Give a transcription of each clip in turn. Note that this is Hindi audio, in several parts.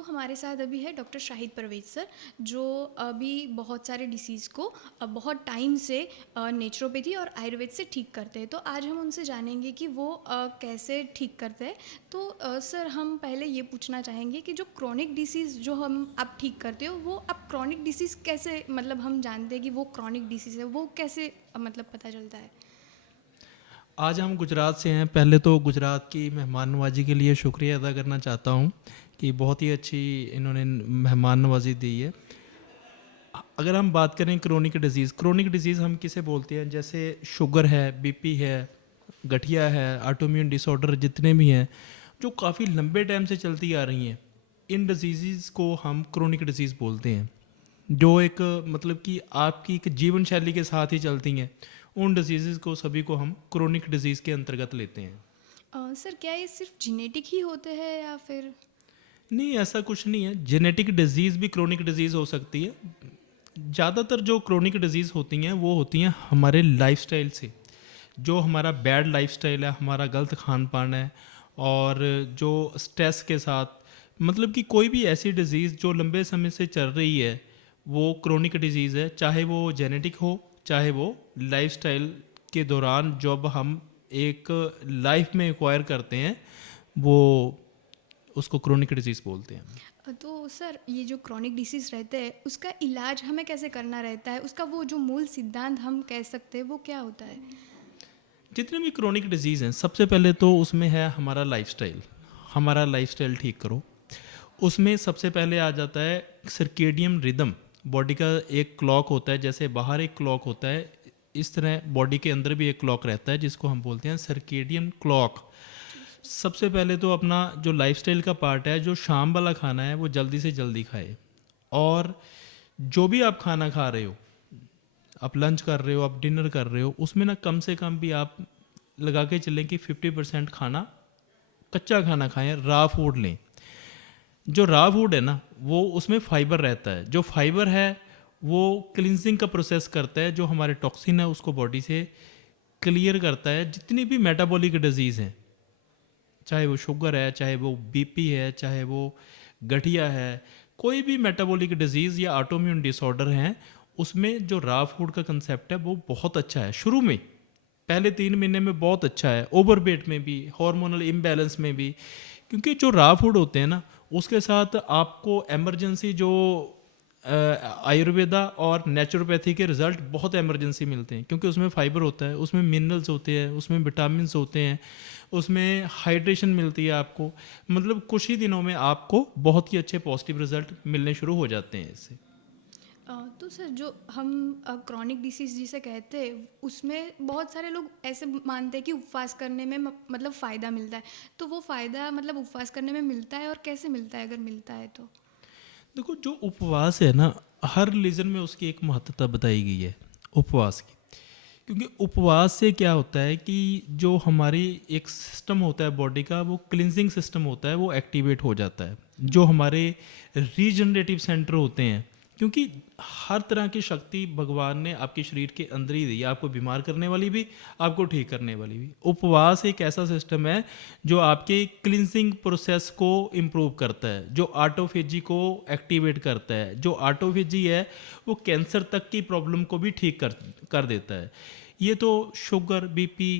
तो हमारे साथ अभी है डॉक्टर शाहिद परवेज सर, जो अभी बहुत सारे डिसीज़ को बहुत टाइम से नेचुरोपैथी और आयुर्वेद से ठीक करते हैं। तो आज हम उनसे जानेंगे कि वो कैसे ठीक करते हैं। तो सर, हम पहले ये पूछना चाहेंगे कि जो क्रॉनिक डिसीज़ जो हम आप ठीक करते हो, वो आप क्रॉनिक डिसीज़ कैसे, मतलब हम जानते हैं कि वो क्रॉनिक डिसीज़ है, वो कैसे मतलब पता चलता है? आज हम गुजरात से हैं। पहले तो गुजरात की मेहमान नवाजी के लिए शुक्रिया अदा करना चाहता हूँ कि बहुत ही अच्छी इन्होंने मेहमान नवाजी दी है। अगर हम बात करें क्रोनिक डिजीज़ हम किसे बोलते हैं? जैसे शुगर है, बीपी है, गठिया है, ऑटोइम्यून डिसऑर्डर जितने भी हैं जो काफ़ी लंबे टाइम से चलती आ रही हैं, इन डिजीज़ को हम क्रोनिक डिजीज़ बोलते हैं। जो एक मतलब कि आपकी एक जीवन शैली के साथ ही चलती हैं, उन डिजीज़ को सभी को हम क्रोनिक डिजीज़ के अंतर्गत लेते हैं। सर, क्या ये सिर्फ जेनेटिक ही होते हैं या फिर? नहीं, ऐसा कुछ नहीं है। जेनेटिक डिजीज़ भी क्रोनिक डिजीज़ हो सकती है। ज़्यादातर जो क्रोनिक डिजीज़ होती हैं वो होती हैं हमारे लाइफस्टाइल से। जो हमारा बैड लाइफस्टाइल है, हमारा गलत खान पान है, और जो स्ट्रेस के साथ, मतलब कि कोई भी ऐसी डिज़ीज़ जो लंबे समय से चल रही है, वो क्रोनिक डिजीज़ है। चाहे वो जेनेटिक हो, चाहे वो लाइफस्टाइल के दौरान जब हम एक लाइफ में एक्वायर करते हैं, वो उसको क्रोनिक डिजीज़ बोलते हैं। तो सर, ये जो क्रॉनिक डिसीज़ रहते हैं, उसका इलाज हमें कैसे करना रहता है? उसका वो जो मूल सिद्धांत हम कह सकते हैं, वो क्या होता है? जितने भी क्रोनिक डिजीज़ हैं, सबसे पहले तो उसमें है हमारा लाइफस्टाइल। हमारा लाइफस्टाइल ठीक करो। उसमें सबसे पहले आ जाता है सर्केडियन रिदम। बॉडी का एक क्लॉक होता है, जैसे बाहर एक क्लॉक होता है, इस तरह बॉडी के अंदर भी एक क्लॉक रहता है जिसको हम बोलते हैं सर्केडियन क्लॉक। जी सर। सबसे पहले तो अपना जो लाइफस्टाइल का पार्ट है, जो शाम वाला खाना है वो जल्दी से जल्दी खाए। और जो भी आप खाना खा रहे हो, आप लंच कर रहे हो, आप डिनर कर रहे हो, उसमें ना कम से कम भी आप लगा के चलें कि 50% खाना कच्चा खाना खाएं, रा फूड लें। जो रा फूड है ना, वो उसमें फाइबर रहता है। जो फाइबर है वो क्लिनजिंग का प्रोसेस करता है, जो हमारे टॉक्सिन है उसको बॉडी से क्लियर करता है। जितनी भी मेटाबॉलिक डिजीज़ हैं, चाहे वो शुगर है, चाहे वो बीपी है, चाहे वो गठिया है, कोई भी मेटाबॉलिक डिजीज़ या ऑटोइम्यून डिसऑर्डर हैं, उसमें जो रा फूड का कंसेप्ट है वो बहुत अच्छा है। शुरू में पहले 3 महीने में बहुत अच्छा है, ओवरवेट में भी, हार्मोनल इम्बैलेंस में भी। क्योंकि जो रा फूड होते हैं ना, उसके साथ आपको एमरजेंसी जो आयुर्वेदा और नेचुरोपैथी के रिजल्ट बहुत एमरजेंसी मिलते हैं, क्योंकि उसमें फाइबर होता है, उसमें मिनरल्स होते हैं, उसमें विटामिन्स होते हैं, उसमें हाइड्रेशन मिलती है आपको। मतलब कुछ ही दिनों में आपको बहुत ही अच्छे पॉजिटिव रिजल्ट मिलने शुरू हो जाते हैं इससे। तो सर, जो हम क्रॉनिक डिसीज़ जिसे कहते हैं, उसमें बहुत सारे लोग ऐसे मानते हैं कि उपवास करने में मतलब फ़ायदा मिलता है। तो वो फ़ायदा मतलब उपवास करने में मिलता है, और कैसे मिलता है, अगर मिलता है तो? देखो, जो उपवास है ना, हर रिलीजन में उसकी एक महत्वता बताई गई है उपवास की। क्योंकि उपवास से क्या होता है कि जो हमारी एक सिस्टम होता है बॉडी का, वो क्लिनजिंग सिस्टम होता है, वो एक्टिवेट हो जाता है। जो हमारे रीजनरेटिव सेंटर होते हैं, क्योंकि हर तरह की शक्ति भगवान ने आपके शरीर के अंदर ही दी है, आपको बीमार करने वाली भी, आपको ठीक करने वाली भी। उपवास एक ऐसा सिस्टम है जो आपके क्लिनजिंग प्रोसेस को इम्प्रूव करता है, जो ऑटोफेजी को एक्टिवेट करता है। जो ऑटोफेजी है वो कैंसर तक की प्रॉब्लम को भी ठीक कर देता है। ये तो शुगर, बीपी,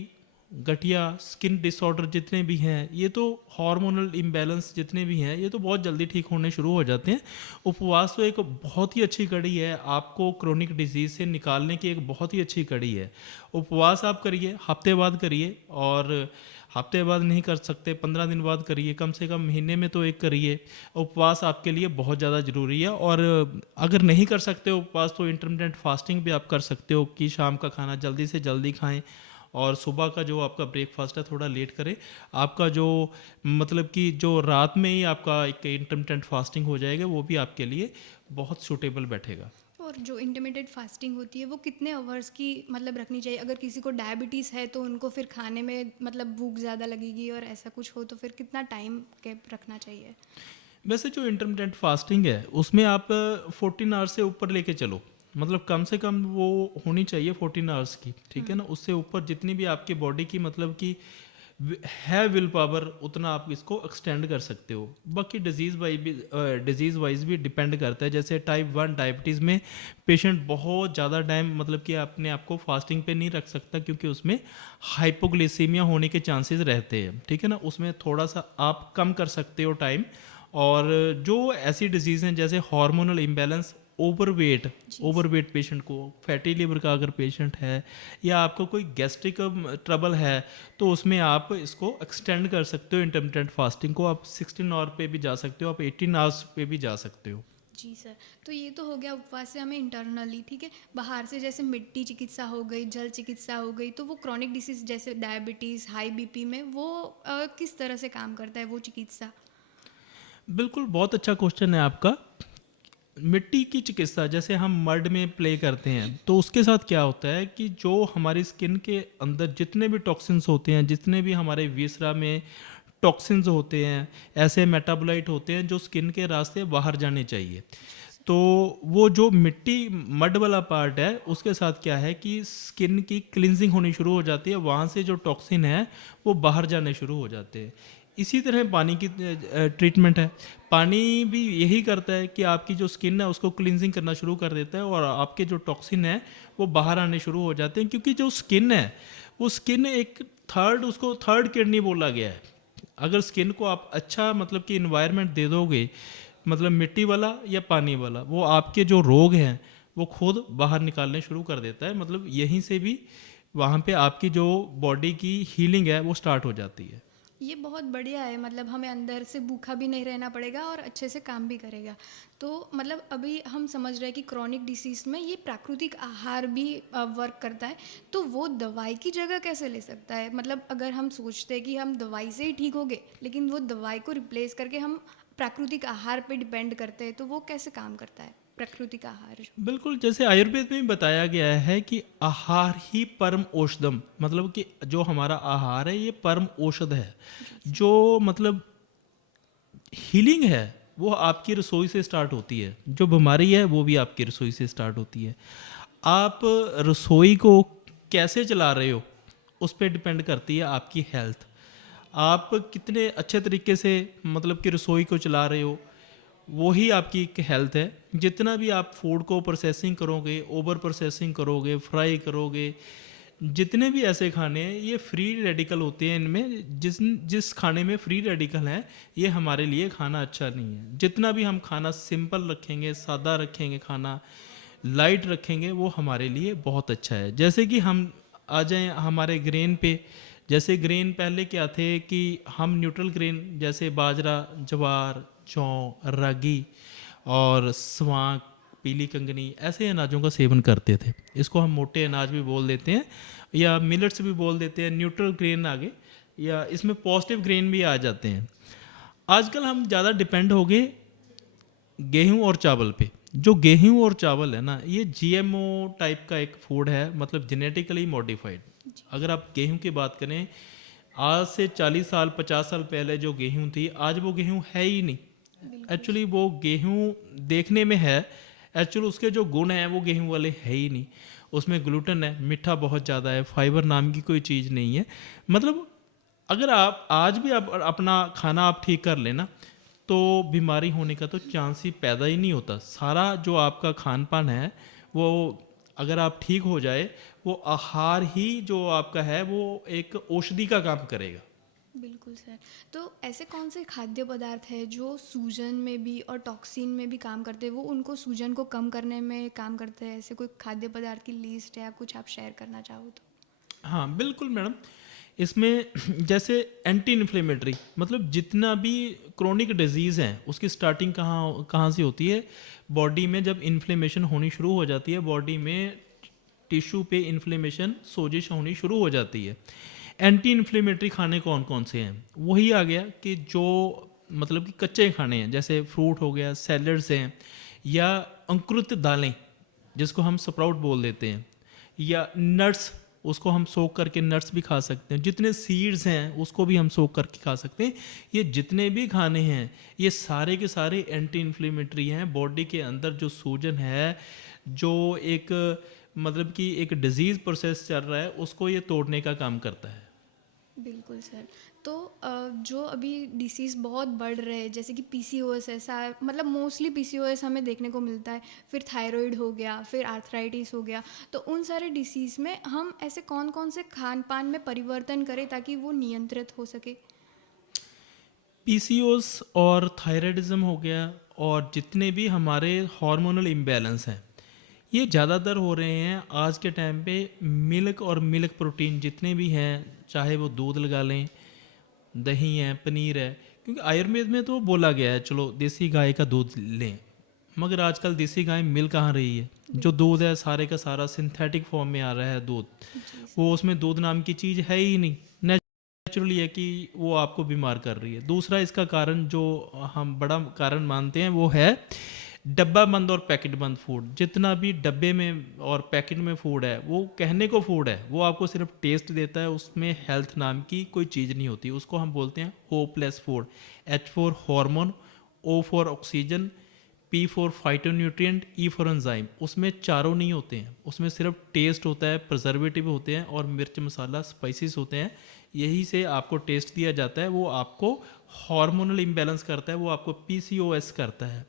गठिया, स्किन डिसऑर्डर जितने भी हैं, ये तो हार्मोनल इम्बैलेंस जितने भी हैं, ये तो बहुत जल्दी ठीक होने शुरू हो जाते हैं। उपवास तो एक बहुत ही अच्छी कड़ी है, आपको क्रोनिक डिजीज़ से निकालने की एक बहुत ही अच्छी कड़ी है। उपवास आप करिए, हफ्ते बाद करिए, और हफ्ते बाद नहीं कर सकते 15 दिन बाद करिए, कम से कम महीने में तो एक करिए। उपवास आपके लिए बहुत ज़्यादा ज़रूरी है। और अगर नहीं कर सकते उपवास, तो इंटरमिटेंट फास्टिंग भी आप कर सकते हो कि शाम का खाना जल्दी से जल्दी खाएं, और सुबह का जो आपका ब्रेकफास्ट है थोड़ा लेट करें। आपका जो मतलब कि जो रात में ही आपका एक इंटरमिटेंट फास्टिंग हो जाएगा, वो भी आपके लिए बहुत सूटेबल बैठेगा। और जो इंटरमिटेंट फास्टिंग होती है, वो कितने आवर्स की मतलब रखनी चाहिए? अगर किसी को डायबिटीज़ है तो उनको फिर खाने में मतलब भूख ज़्यादा लगेगी, और ऐसा कुछ हो तो फिर कितना टाइम गैप रखना चाहिए? वैसे जो इंटरमिटेंट फास्टिंग है उसमें आप 14 आवर्स से ऊपर लेके चलो। मतलब कम से कम वो होनी चाहिए 14 आवर्स की, ठीक है ना। उससे ऊपर जितनी भी आपकी बॉडी की मतलब कि है विल पावर उतना आप इसको एक्सटेंड कर सकते हो। बाकी डिजीज़ वाइज भी डिपेंड करता है। जैसे टाइप 1 डायबिटीज़ में पेशेंट बहुत ज़्यादा टाइम मतलब कि अपने आप को फास्टिंग पे नहीं रख सकता, क्योंकि उसमें हाइपोग्लिसीमिया होने के चांसेस रहते हैं, ठीक है ना। उसमें थोड़ा सा आप कम कर सकते हो टाइम। और जो ऐसी डिजीज़ हैं जैसे हार्मोनल इम्बैलेंस, ओवरवेट पेशेंट को, फैटी लिवर का अगर पेशेंट है, या आपको कोई गैस्ट्रिक ट्रबल है, तो उसमें आप इसको एक्सटेंड कर सकते हो। इंटरमिटेंट फास्टिंग को आप 16 आवर पे भी जा सकते हो, आप 18 आवर्स पे भी जा सकते हो। जी सर। तो ये तो हो गया उपवास से हमें इंटरनली, ठीक है। बाहर से जैसे मिट्टी चिकित्सा हो गई, जल चिकित्सा हो गई, तो वो क्रॉनिक डिसीज जैसे डायबिटीज़, हाई बीपी में वो किस तरह से काम करता है वो चिकित्सा? बिल्कुल, बहुत अच्छा क्वेश्चन है आपका। मिट्टी की चिकित्सा, जैसे हम मड में प्ले करते हैं, तो उसके साथ क्या होता है कि जो हमारी स्किन के अंदर जितने भी टॉक्सिन्स होते हैं, जितने भी हमारे विसरा में टॉक्सिन्स होते हैं, ऐसे मेटाबोलाइट होते हैं जो स्किन के रास्ते बाहर जाने चाहिए, तो वो जो मिट्टी मड वाला पार्ट है उसके साथ क्या है कि स्किन की क्लिनजिंग होनी शुरू हो जाती है, वहाँ से जो टॉक्सिन है वो बाहर जाने शुरू हो जाते हैं। इसी तरह पानी की ट्रीटमेंट है। पानी भी यही करता है कि आपकी जो स्किन है उसको क्लिनजिंग करना शुरू कर देता है, और आपके जो टॉक्सिन है वो बाहर आने शुरू हो जाते हैं। क्योंकि जो स्किन है वो स्किन एक उसको थर्ड किडनी बोला गया है। अगर स्किन को आप अच्छा मतलब कि इन्वायरमेंट दे दोगे, मतलब मिट्टी वाला या पानी वाला, वो आपके जो रोग हैं वो खुद बाहर निकालने शुरू कर देता है। मतलब यहीं से भी वहाँ पे आपकी जो बॉडी की हीलिंग है वो स्टार्ट हो जाती है। ये बहुत बढ़िया है, मतलब हमें अंदर से भूखा भी नहीं रहना पड़ेगा और अच्छे से काम भी करेगा। तो मतलब अभी हम समझ रहे हैं कि क्रॉनिक डिसीज़ में ये प्राकृतिक आहार भी वर्क करता है। तो वो दवाई की जगह कैसे ले सकता है? मतलब अगर हम सोचते हैं कि हम दवाई से ही ठीक हो गए, लेकिन वो दवाई को रिप्लेस करके हम प्राकृतिक आहार पे डिपेंड करते हैं, तो वो कैसे काम करता है प्राकृतिक आहार जो? बिल्कुल, जैसे आयुर्वेद में भी बताया गया है कि आहार ही परम औषधम, मतलब कि जो हमारा आहार है ये परम औषध है। जी सर। जो मतलब हीलिंग है वो आपकी रसोई से स्टार्ट होती है, जो बीमारी है वो भी आपकी रसोई से स्टार्ट होती है। आप रसोई को कैसे चला रहे हो उस पर डिपेंड करती है आपकी हेल्थ। आप कितने अच्छे तरीके से मतलब कि रसोई को चला रहे हो, वही आपकी एक हेल्थ है। जितना भी आप फूड को प्रोसेसिंग करोगे, ओवर प्रोसेसिंग करोगे, फ्राई करोगे, जितने भी ऐसे खाने हैं ये फ्री रेडिकल होते हैं। इनमें जिस खाने में फ्री रेडिकल हैं ये हमारे लिए खाना अच्छा नहीं है। जितना भी हम खाना सिंपल रखेंगे, सादा रखेंगे, खाना लाइट रखेंगे, वो हमारे लिए बहुत अच्छा है। जैसे कि हम आ जाएं हमारे ग्रेन पे। जैसे ग्रेन पहले क्या थे कि हम न्यूट्रल ग्रेन जैसे बाजरा, ज्वार, जौ, रागी और स्वांग, पीली कंगनी, ऐसे अनाजों का सेवन करते थे। इसको हम मोटे अनाज भी बोल देते हैं या मिलेट्स भी बोल देते हैं, न्यूट्रल ग्रेन आगे, या इसमें पॉजिटिव ग्रेन भी आ जाते हैं। आजकल हम ज़्यादा डिपेंड हो गए गेहूं और चावल पे। जो गेहूं और चावल है ना, ये जीएमओ टाइप का एक फूड है, मतलब जेनेटिकली मॉडिफाइड। अगर आप गेहूं की बात करें, आज से 40 साल 50 साल पहले जो गेहूं थी, आज वो गेहूं है ही नहीं। बिल्कुल। एक्चुअली वो गेहूं देखने में है, एक्चुअली उसके जो गुण हैं वो गेहूं वाले है ही नहीं। उसमें ग्लूटेन है, मीठा बहुत ज़्यादा है, फाइबर नाम की कोई चीज़ नहीं है। मतलब अगर आप आज भी आप अपना खाना आप ठीक कर लेना, तो बीमारी होने का तो चांस ही पैदा ही नहीं होता। सारा जो आपका खान पान है वो अगर आप ठीक हो जाए, वो आहार ही जो आपका है वो एक औषधि का काम करेगा। बिल्कुल सर। तो ऐसे कौन से खाद्य पदार्थ हैं जो सूजन में भी और टॉक्सिन में भी काम करते हैं, वो उनको सूजन को कम करने में काम करते हैं? ऐसे कोई खाद्य पदार्थ की लिस्ट है, आप कुछ आप शेयर करना चाहो तो? हाँ बिल्कुल मैडम, इसमें जैसे एंटी इन्फ्लेमेटरी, मतलब जितना भी क्रोनिक डिजीज़ हैं उसकी स्टार्टिंग कहाँ कहाँ से होती है? बॉडी में जब इन्फ्लेमेशन होनी शुरू हो जाती है, बॉडी में टिश्यू पे इन्फ्लेमेशन, सोजिश होनी शुरू हो जाती है। एंटी इन्फ्लेमेटरी खाने कौन कौन से हैं? वही आ गया कि जो मतलब कि कच्चे खाने हैं, जैसे फ्रूट हो गया, सैलड्स हैं, या अंकुरित दालें जिसको हम स्प्राउट बोल देते हैं, या नट्स, उसको हम सोख करके नट्स भी खा सकते हैं। जितने सीड्स हैं उसको भी हम सोख करके खा सकते हैं। ये जितने भी खाने हैं ये सारे के सारे एंटी इन्फ्लेमेटरी हैं। बॉडी के अंदर जो सूजन है, जो एक मतलब कि एक डिजीज़ प्रोसेस चल रहा है, उसको ये तोड़ने का काम करता है। बिल्कुल सर। तो जो अभी डिसीज़ बहुत बढ़ रहे हैं जैसे कि पीसीओएस ऐसा मतलब मोस्टली पीसीओएस हमें देखने को मिलता है, फिर थायराइड हो गया, फिर आर्थराइटिस हो गया। तो उन सारे डिसीज़ में हम ऐसे कौन-कौन से खान-पान में परिवर्तन करें ताकि वो नियंत्रित हो सके? पीसीओस और थायराइडिज्म हो गया और जितने भी हमारे हार्मोनल इम्बैलेंस हैं, ये ज़्यादातर हो रहे हैं आज के टाइम पे मिल्क और मिल्क प्रोटीन जितने भी हैं, चाहे वो दूध लगा लें, दही है, पनीर है। क्योंकि आयुर्वेद में तो बोला गया है चलो देसी गाय का दूध लें, मगर आजकल देसी गाय मिल कहाँ रही है। जो बिल्कुल दूध सर। है सारे का सारा सिंथेटिक फॉर्म में आ रहा है दूध, जी सर। वो उसमें दूध नाम की चीज़ है ही नहीं। नेचुरली है कि वो आपको बीमार कर रही है। दूसरा इसका कारण जो हम बड़ा कारण मानते हैं वो है डब्बा बंद और पैकेट बंद फूड। जितना भी डब्बे में और पैकेट में फूड है वो कहने को फूड है, वो आपको सिर्फ टेस्ट देता है, उसमें हेल्थ नाम की कोई चीज़ नहीं होती। उसको हम बोलते हैं hopeless food. H for hormone, O for oxygen, P for phytonutrient, E for enzyme. उसमें चारों नहीं होते हैं, उसमें सिर्फ टेस्ट होता है, प्रिजर्वेटिव होते हैं और मिर्च मसाला स्पाइसेस होते हैं। यही से आपको टेस्ट दिया जाता है, वो आपको हार्मोनल इम्बैलेंस करता है, वो आपको पीसीओएस करता है।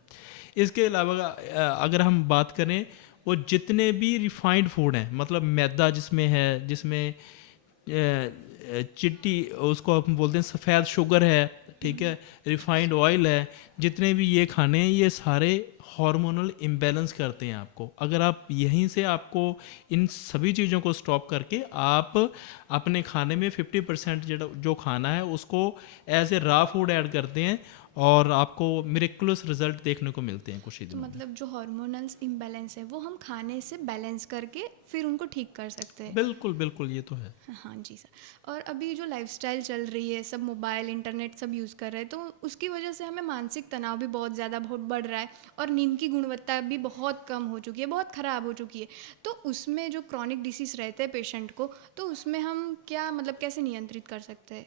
इसके अलावा अगर हम बात करें, वो जितने भी रिफाइंड फूड हैं, मतलब मैदा जिसमें है, जिसमें चिट्टी उसको हम बोलते हैं सफ़ेद शुगर है, ठीक है, रिफाइंड ऑयल है, जितने भी ये खाने हैं ये सारे हार्मोनल इम्बैलेंस करते हैं आपको। अगर आप यहीं से आपको इन सभी चीज़ों को स्टॉप करके आप अपने खाने में 50% जो खाना है उसको as a raw food add करते हैं और आपको मिरेकुलस रिजल्ट देखने को मिलते हैं कुछ ही तो दिनों में। मतलब जो हार्मोनल्स इम्बैलेंस है वो हम खाने से बैलेंस करके फिर उनको ठीक कर सकते हैं। बिल्कुल बिल्कुल, ये तो है। हाँ जी सर। और अभी जो लाइफस्टाइल चल रही है, सब मोबाइल इंटरनेट सब यूज़ कर रहे हैं, तो उसकी वजह से हमें मानसिक तनाव भी बहुत ज़्यादा बहुत बढ़ रहा है और नींद की गुणवत्ता भी बहुत कम हो चुकी है, बहुत ख़राब हो चुकी है। तो उसमें जो क्रॉनिक डिसीज़ रहते हैं पेशेंट को, तो उसमें हम क्या मतलब कैसे नियंत्रित कर सकते हैं?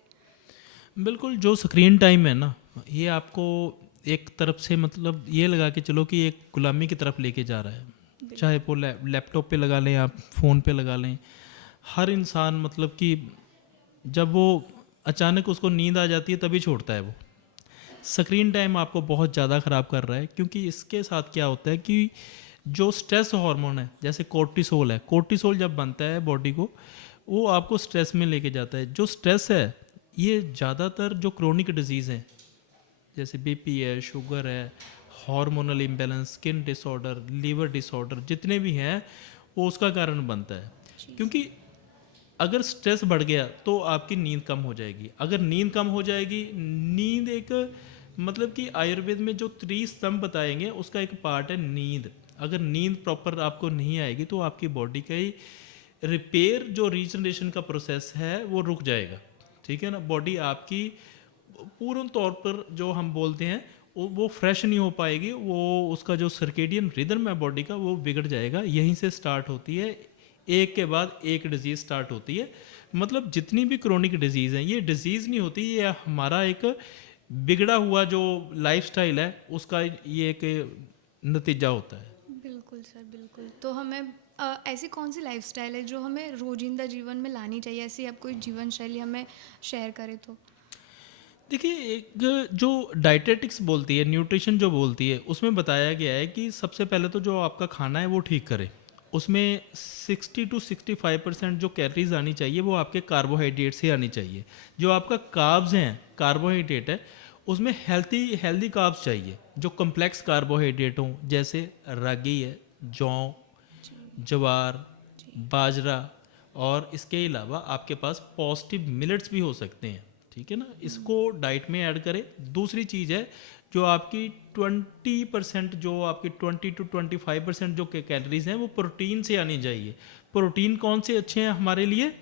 बिल्कुल, जो स्क्रीन टाइम है ना, ये आपको एक तरफ से मतलब ये लगा के चलो कि एक गुलामी की तरफ लेके जा रहा है। चाहे बिल्कुल। वो लैपटॉप पे लगा लें, आप फ़ोन पे लगा लें। हर इंसान मतलब कि जब वो अचानक उसको नींद आ जाती है तभी छोड़ता है वो। स्क्रीन टाइम आपको बहुत ज़्यादा ख़राब कर रहा है, क्योंकि इसके साथ क्या होता है कि जो स्ट्रेस हार्मोन है, जैसे कोर्टिसोल है, कोर्टिसोल जब बनता है बॉडी को, वो आपको स्ट्रेस में लेके जाता है। जो स्ट्रेस है, ये ज़्यादातर जो क्रोनिक डिजीज़ हैं, जैसे बीपी है, शुगर है, hormonal imbalance, skin disorder, liver disorder, जितने भी हैं वो उसका कारण बनता है। जी सर। क्योंकि अगर स्ट्रेस बढ़ गया तो आपकी नींद कम हो जाएगी। अगर नींद कम हो जाएगी, नींद एक मतलब कि आयुर्वेद में जो त्रिस्तंभ बताएंगे उसका एक पार्ट है नींद। अगर नींद प्रॉपर आपको नहीं आएगी तो आपकी बॉडी का ही रिपेयर जो रीजनरेशन का प्रोसेस है वो रुक जाएगा। ठीक है ना, बॉडी आपकी पूर्ण तौर पर जो हम बोलते हैं वो फ्रेश नहीं हो पाएगी, वो उसका जो सर्केडियन रिदम है बॉडी का वो बिगड़ जाएगा। यहीं से स्टार्ट होती है, एक के बाद एक डिजीज़ स्टार्ट होती है। मतलब जितनी भी क्रोनिक डिजीज़ हैं, ये डिजीज़ नहीं होती, ये हमारा एक बिगड़ा हुआ जो लाइफस्टाइल है उसका ये एक नतीजा होता है। बिल्कुल सर, बिल्कुल। तो हमें ऐसी कौन सी लाइफस्टाइल है जो हमें रोज़िंदा जीवन में लानी चाहिए? ऐसी आप कोई जीवन शैली हमें शेयर करें तो? देखिए, एक जो डाइटेटिक्स बोलती है, न्यूट्रिशन जो बोलती है, उसमें बताया गया है कि सबसे पहले तो जो आपका खाना है वो ठीक करें। उसमें 60 टू 65% जो कैलोरीज आनी चाहिए वो आपके कार्बोहाइड्रेट से आनी चाहिए। जो आपका कार्ब्स हैं, कार्बोहाइड्रेट है, उसमें हेल्थी हेल्दी कार्ब्स चाहिए जो कम्प्लेक्स कार्बोहाइड्रेट हों, जैसे रागी है, जौ, जी। ज्वार, जी। बाजरा, और इसके अलावा आपके पास पॉजिटिव मिलेट्स भी हो सकते हैं। ठीक है ना, इसको डाइट में ऐड करें। दूसरी चीज़ है जो आपकी 20%, जो आपकी 20 to 25% जो कैलोरीज हैं वो प्रोटीन से आनी चाहिए। प्रोटीन कौन से अच्छे हैं हमारे लिए?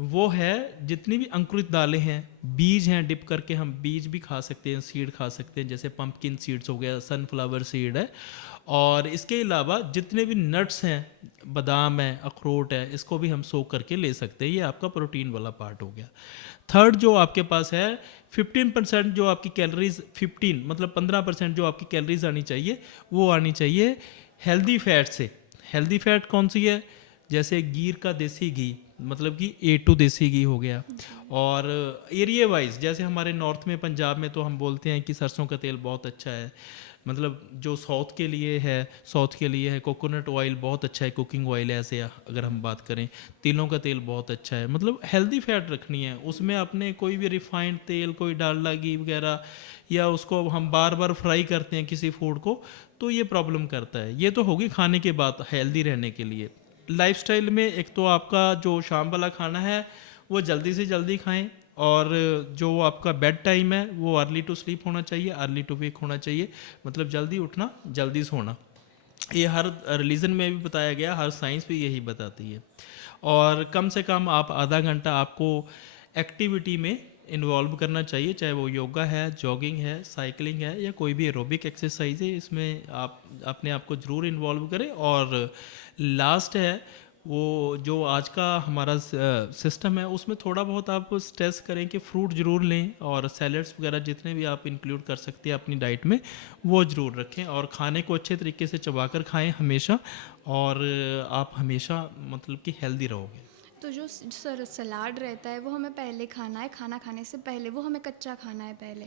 वो है जितनी भी अंकुरित दालें हैं, बीज हैं, डिप करके हम बीज भी खा सकते हैं, सीड खा सकते हैं, जैसे पंपकिन सीड्स हो गया, सनफ्लावर सीड है। और इसके अलावा जितने भी नट्स हैं, बादाम है, अखरोट है, इसको भी हम सोख करके ले सकते हैं। ये आपका प्रोटीन वाला पार्ट हो गया। थर्ड जो आपके पास है, 15% जो आपकी कैलोरीज, 15 मतलब 15% जो आपकी कैलोरीज आनी चाहिए वो आनी चाहिए हेल्दी फैट से। हेल्दी फैट कौन सी है? जैसे गीर का देसी घी, मतलब कि A2 देसी घी हो गया। और एरिया वाइज जैसे हमारे नॉर्थ में पंजाब में तो हम बोलते हैं कि सरसों का तेल बहुत अच्छा है, मतलब जो साउथ के लिए है कोकोनट ऑयल बहुत अच्छा है, कुकिंग ऑयल है। ऐसे अगर हम बात करें तिलों का तेल बहुत अच्छा है, मतलब हेल्दी फैट रखनी है उसमें। अपने कोई भी रिफाइंड तेल, कोई डालडा घी वगैरह, या उसको हम बार बार फ्राई करते हैं किसी फूड को, तो ये प्रॉब्लम करता है। ये तो होगी खाने की बात हेल्दी रहने के लिए। लाइफस्टाइल में एक तो आपका जो शाम वाला खाना है वो जल्दी से जल्दी खाएं, और जो आपका बेड टाइम है वो अर्ली टू स्लीप होना चाहिए, अर्ली टू वेक होना चाहिए, मतलब जल्दी उठना जल्दी सोना। ये हर रिलीजन में भी बताया गया, हर साइंस भी यही बताती है। और कम से कम आप आधा घंटा आपको एक्टिविटी में इन्वॉल्व करना चाहिए, चाहे वो योगा है, जॉगिंग है, साइकिलिंग है, या कोई भी एरोबिक एक्सरसाइज है, इसमें आप अपने आप को ज़रूर इन्वॉल्व करें। और लास्ट है वो जो आज का हमारा सिस्टम है उसमें थोड़ा बहुत आप स्ट्रेस करें कि फ्रूट ज़रूर लें, और सैलड्स वगैरह जितने भी आप इंक्लूड कर सकते हैं अपनी डाइट में वो ज़रूर रखें, और खाने को अच्छे तरीके से चबा कर खाएँ हमेशा, और आप हमेशा मतलब कि हेल्दी रहोगे। तो जो सर सलाद रहता है वो हमें पहले खाना है, खाना खाने से पहले वो हमें कच्चा खाना है पहले?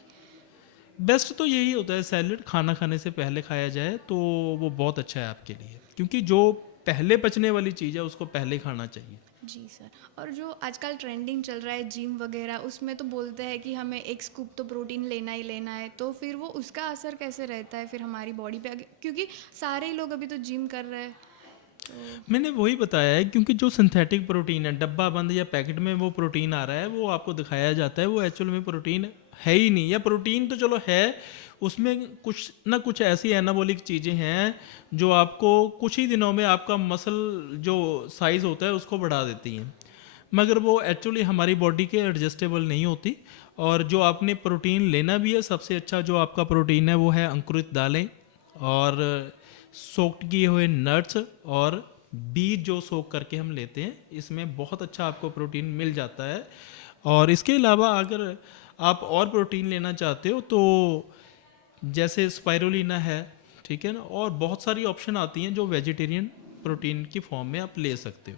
बेस्ट तो यही होता है सैलड खाना खाने से पहले खाया जाए तो वो बहुत अच्छा है आपके लिए, क्योंकि जो पहले पचने वाली चीज़ है उसको पहले खाना चाहिए। जी सर। और जो आजकल ट्रेंडिंग चल रहा है जिम वगैरह, उसमें तो बोलते हैं कि हमें एक स्कूप तो प्रोटीन लेना ही लेना है, तो फिर वो उसका असर कैसे रहता है फिर हमारी बॉडी पे क्योंकि सारे ही लोग अभी तो जिम कर रहे हैं तो। मैंने वही बताया है, क्योंकि जो सिंथेटिक प्रोटीन है डब्बा बंद या पैकेट में वो प्रोटीन आ रहा है वो आपको दिखाया जाता है, वो एक्चुअल में प्रोटीन है ही नहीं, या प्रोटीन तो चलो है, उसमें कुछ ना कुछ ऐसी एनाबॉलिक चीज़ें हैं जो आपको कुछ ही दिनों में आपका मसल जो साइज़ होता है उसको बढ़ा देती हैं, मगर वो एक्चुअली हमारी बॉडी के एडजस्टेबल नहीं होती। और जो आपने प्रोटीन लेना भी है, सबसे अच्छा जो आपका प्रोटीन है वो है अंकुरित दालें, और सोक्ड किए हुए नट्स, और बीज जो सोक करके हम लेते हैं, इसमें बहुत अच्छा आपको प्रोटीन मिल जाता है। और इसके अलावा अगर आप और प्रोटीन लेना चाहते हो तो जैसे स्पाइरुलिना है, ठीक है ना, और बहुत सारी ऑप्शन आती हैं जो वेजिटेरियन प्रोटीन की फॉर्म में आप ले सकते हो।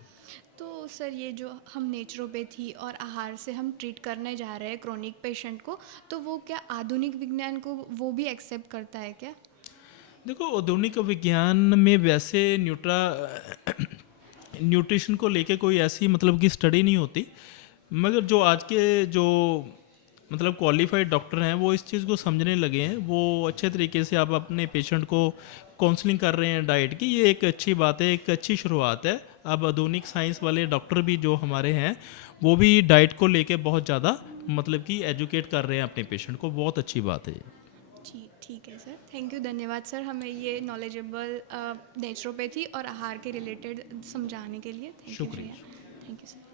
तो सर ये जो हम नेचुरोपैथी और आहार से हम ट्रीट करने जा रहे हैं क्रोनिक पेशेंट को, तो वो क्या आधुनिक विज्ञान को वो भी एक्सेप्ट करता है क्या? देखो आधुनिक विज्ञान में वैसे न्यूट्रिशन को लेके कोई ऐसी मतलब कि स्टडी नहीं होती, मगर जो आज के जो मतलब क्वालिफाइड डॉक्टर हैं वो इस चीज़ को समझने लगे हैं, वो अच्छे तरीके से आप अपने पेशेंट को काउंसलिंग कर रहे हैं डाइट की, ये एक अच्छी बात है, एक अच्छी शुरुआत है। अब आधुनिक साइंस वाले डॉक्टर भी जो हमारे हैं वो भी डाइट को लेके बहुत ज़्यादा मतलब कि एजुकेट कर रहे हैं अपने पेशेंट को, बहुत अच्छी बात है ये। जी ठीक है सर, थैंक यू, धन्यवाद सर हमें ये नॉलेजेबल नेचुरोपैथी और आहार के रिलेटेड समझाने के लिए। थैंक यू शुक्रिया। भैया। Thank you sir.